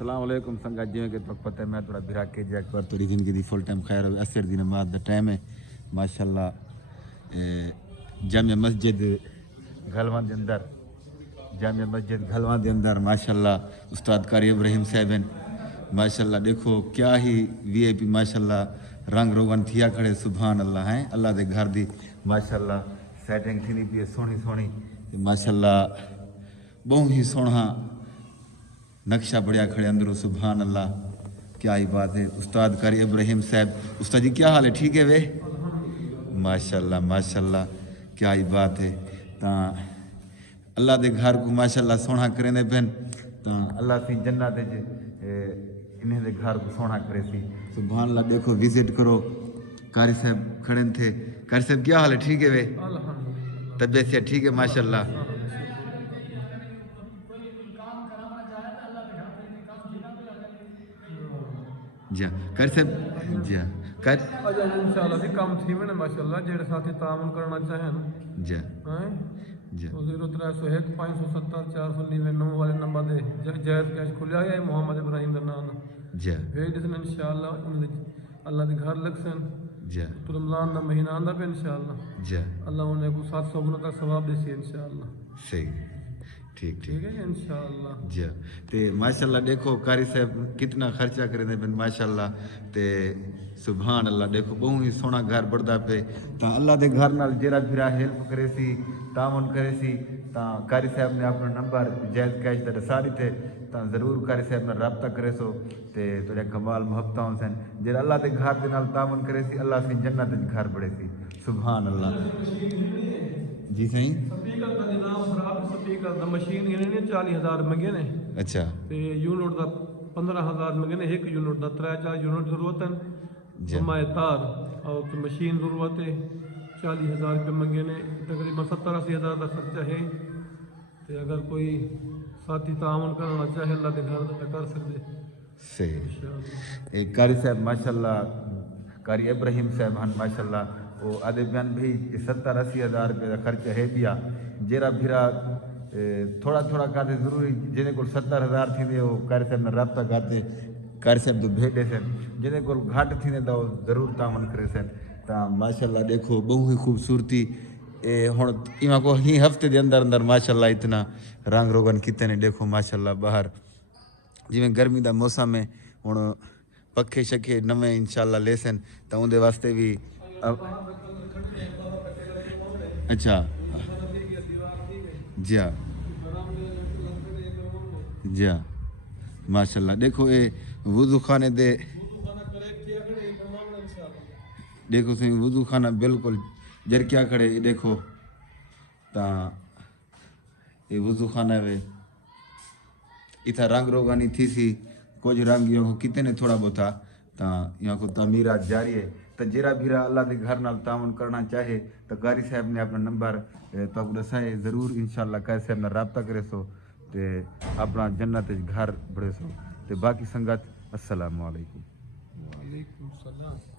السلام علیکم سنگت جی کہ تو پتہ ہے میں تھوڑا بھرا کے جا کر تھوڑی زندگی دی فل ٹائم خیر ہوئے اثر دی نماز دا ٹائم ہے ماشاءاللہ جامع مسجد گھلوان دے اندر جامع مسجد گھلوان دے اندر ماشاءاللہ استاد قاری ابراہیم صاحب ہیں ماشاءاللہ دیکھو کیا ہی وی اے پی ماشاءاللہ رنگ روغن تھیا کھڑے سبحان اللہ ہیں اللہ دے گھر دی ماشاءاللہ سیٹنگ تھی پی سونی سونی ماشاءاللہ بہت ہی سونا نقشہ بڑھیا کھڑے اندروں سبحان اللہ کیا ہی بات ہے استاد قاری ابراہیم صاحب استاد جی کیا حال ہے ٹھیک ہے وے ماشاءاللہ کیا ہی بات ہے تا اللہ دے گھر کو ماشاءاللہ سونا کریں دے پہن تا اللہ سی جنت انہیں دے گھر کو سونا کرے سی سبحان اللہ دیکھو وزٹ کرو قاری صاحب کھڑے تھے قاری صاحب کیا حال ہے ٹھیک ہے وے طبیعت سے ٹھیک ہے ماشاءاللہ جی قاری صاحب جی انشاءاللہ بھی کام تھی میں ماشاءاللہ جڑے ساتھی تعاون کرنا چاہیں جی جی 0301 570 499 والے نمبر دے جائز کیش کھلیا ہے محمد ابراہیم دا نام جی ویٹ دن انشاءاللہ اللہ دے گھر لگ سن جی تو رمضان دا مہینہ آندا پہ انشاءاللہ جی اللہ انہیں کو 700 گنا تک ثواب دے سی انشاءاللہ صحیح ٹھیک ٹھیک ہے انشاءاللہ جی تے ماشاءاللہ دیکھو قاری صاحب کتنا خرچہ کریں دے بن ماشاءاللہ تے سبحان اللہ دیکھو بہت ہی سونا گھر بڑھدا پہ تا اللہ دے گھر نال جیڑا بھرا ہیلپ کرے سی تعاون کرے سی تا قاری صاحب نے اپنا نمبر جائز کیش تے دسا دیتے تا ضرور قاری صاحب نال رابطہ کرے سو تے تھوڑے کمال محبتاں ہون جیڑا اللہ دے گھر دے نال تعاون کرے سی اللہ سی جنت وچ گھر بڑھے سی سبحان اللہ جی صحیح سپیکر دا جناب خراب سپیکر دا مشین نے 40,000 منگے نے اچھا تے یونٹ دا 15,000 منگے نے ایک یونٹ دا 3-4 یونٹ ضرورت ہیں ہمارے تار اور مشین ضرورت ہے 40,000 روپے منگے نے تقریباً 70-80,000 کا خرچہ ہے تے اگر کوئی ساتھی تعاون کرنا چاہے اللہ کے گھر تو کر سکتے صحیح ایک قاری صاحب ماشاءاللہ قاری ابراہیم صاحب ہیں ماشاءاللہ وہ آدھے بیان بھی 70-80,000 روپے کا خرچہ ہے بیا جیرا بھیرا تھوڑا تھوڑا کرتے ضروری جنہیں کو 70,000 تھی دے وہ قاری صاحب نے رابطہ کرتے قاری صاحب تو بھیٹے سن جنہیں کو گھاٹ تھی دے تو ضرور تعاون کرے سن تا ماشاءاللہ دیکھو بہت ہی خوبصورتی ہوں ایما کو ہی ہفتے دے اندر اندر ماشاءاللہ اتنا رنگ روغن کیتے نے دیکھو ماشاءاللہ باہر جی میں گرمی دا موسم ہے ہوں پکھے شکھے نویں انشاءاللہ لے سن تو اندے واسطے بھی اچھا جی ہاں جی ہاں ماشاءاللہ دیکھو اے وضو خانے دے دیکھو سی وضو خانہ بالکل جر کیا کھڑے دیکھو تا یہ وضو خانہ ہے اتھا رنگ روغانی تھی سی کچھ رنگ یہ کتنے تھوڑا بہتا تا یہاں کو تعمیرات جاری ہے تو جیرا بھیرا اللہ دے گھر نال تعاون کرنا چاہے تو قاری صاحب نے اپنا نمبر تو دسائے ضرور انشاءاللہ قاری صاحب نے رابطہ کرے سو تے اپنا جنت گھر بڑھے سو تے باقی سنگت السلام علیکم وعلیکم السلام